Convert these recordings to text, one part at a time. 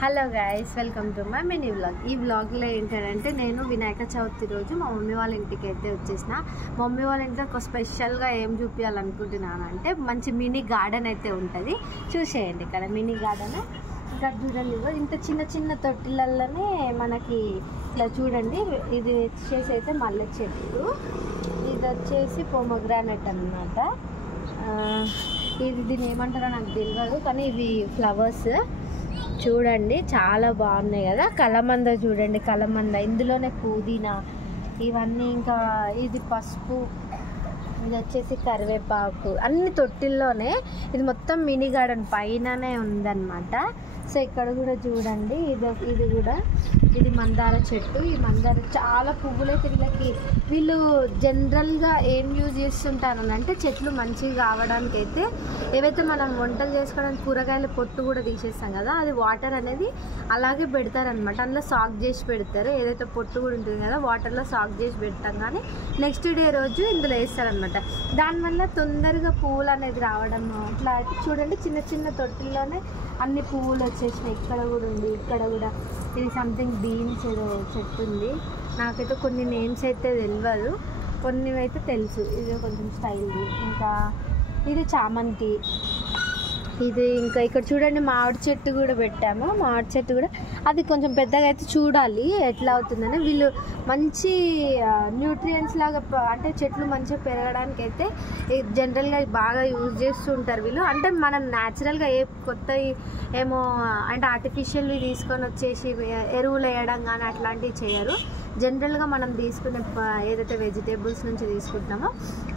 Hello guys, welcome to my mini vlog. ఈ వ్లాగ్లో ఏంటంటే నేను వినాయక చవితి రోజు మా మమ్మీ వాళ్ళ ఇంటికి అయితే వచ్చేసిన. మా మమ్మీ వాళ్ళ ఇంట్లో ఒక స్పెషల్గా ఏం చూపించాలనుకుంటున్నాను అంటే మంచి మినీ గార్డెన్ అయితే ఉంటుంది. చూసేయండి, ఇక్కడ మినీ గార్డెన్. ఇక్కడ చూడండి, ఇంత చిన్న చిన్న తొట్టిలలోనే మనకి ఇట్లా చూడండి. ఇది వచ్చేసి అయితే మల్లె చెట్టు, ఇది వచ్చేసి పొమోగ్రానైట్ అన్నమాట. ఇది దీన్ని ఏమంటారో నాకు తెలియదు, కానీ ఇవి ఫ్లవర్స్ చూడండి చాలా బాగున్నాయి కదా. కలమంద చూడండి, కలమంద, ఇందులోనే పుదీనా ఇవన్నీ, ఇంకా ఇది పసుపు, ఇది వచ్చేసి కరివేపాకు, అన్ని తొట్టిల్లోనే. ఇది మొత్తం మినీ గార్డెన్ పైననే ఉందన్నమాట. సో ఇక్కడ కూడా చూడండి, ఇది కూడా ఇది మందార చెట్టు. ఈ మందార చాలా పువ్వులైతే వీళ్ళు జనరల్గా ఏం యూజ్ చేస్తుంటారు అంటే చెట్లు మంచిగా కావడానికి అయితే ఏవైతే మనం వంటలు చేసుకోవడానికి కూరగాయల పొట్టు కూడా తీసేస్తాం కదా, అది వాటర్ అనేది అలాగే పెడతారనమాట. అందులో సాక్ చేసి పెడతారు. ఏదైతే పొట్టు కూడా ఉంటుంది కదా, వాటర్లో సాక్ చేసి పెడతాం, కానీ నెక్స్ట్ డే రోజు ఇందులో వేస్తారనమాట. దానివల్ల తొందరగా పువ్వులు అనేది రావడం. ఇట్లా చూడండి, చిన్న చిన్న తొట్టిల్లోనే అన్ని పువ్వులు వచ్చేసినాయి. ఇక్కడ కూడా ఉంది, ఇక్కడ కూడా. ఇది సంథింగ్ బీన్స్ ఏదో చెట్టు ఉంది. నాకైతే కొన్ని నేమ్స్ అయితే తెలియదు, కొన్ని అయితే తెలుసు. ఇది కొంచెం స్టైల్ది. ఇంకా ఇది చామంతి. ఇది ఇంకా ఇక్కడ చూడండి, మామిడి చెట్టు కూడా పెట్టాము. మామిడి చెట్టు కూడా అది కొంచెం పెద్దగా అయితే చూడాలి ఎట్లా అవుతుందని. వీళ్ళు మంచి న్యూట్రియంట్స్ లాగా, అంటే చెట్లు మంచిగా పెరగడానికి అయితే జనరల్గా బాగా యూజ్ చేస్తూ ఉంటారు వీళ్ళు. అంటే మనం న్యాచురల్గా ఏ కొత్త ఏమో అంటే ఆర్టిఫిషియల్వి తీసుకొని వచ్చేసి ఎరువులు వేయడం కానీ అట్లాంటివి చేయరు. జనరల్గా మనం తీసుకునే ఏదైతే వెజిటేబుల్స్ నుంచి తీసుకుంటున్నామో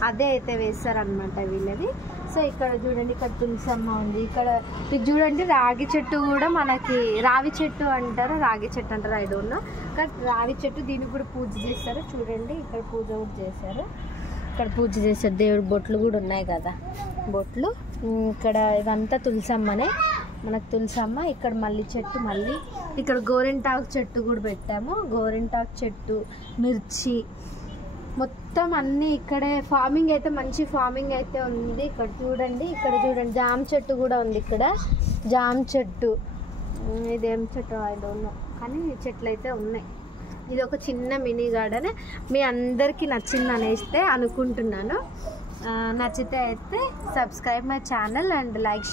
అదే అయితే వేస్తారనమాట వీళ్ళది. సో ఇక్కడ చూడండి, ఇక్కడ తులసమ్మ ఉంది. ఇక్కడ ఇది చూడండి, రాగి చెట్టు కూడా మనకి, రావి చెట్టు అంటారు, రాగి చెట్టు అంటారు, ఐ డోంట్ నో. కానీ రావి చెట్టు, దీనికి కూడా పూజ చేస్తారు. చూడండి, ఇక్కడ పూజ కూడా చేశారు. ఇక్కడ పూజ చేశారు, దేవుడి బొట్లు కూడా ఉన్నాయి కదా, బొట్లు. ఇక్కడ ఇదంతా తులసమ్మనే, మనకు తులసమ్మ. ఇక్కడ మల్లి చెట్టు, మళ్ళీ ఇక్కడ గోరింటాకు చెట్టు కూడా పెట్టాము. గోరింటాకు చెట్టు, మిర్చి, మొత్తం అన్నీ ఇక్కడే. ఫార్మింగ్ అయితే మంచి ఫార్మింగ్ అయితే ఉంది. ఇక్కడ చూడండి, ఇక్కడ చూడండి, జామ చెట్టు కూడా ఉంది. ఇక్కడ జామ చెట్టు, ఇదేం చెట్టు ఐ డోంట్ నో, కానీ చెట్లు అయితే ఉన్నాయి. ఇది ఒక చిన్న మినీ గార్డెన్. మీ అందరికీ నచ్చింది అనేస్తే అనుకుంటున్నాను. నచ్చితే అయితే subscribe my channel and like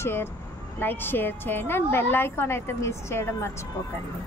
share చేయండి. అండ్ బెల్ ఐకాన్ అయితే మిస్ చేయడం మర్చిపోకండి.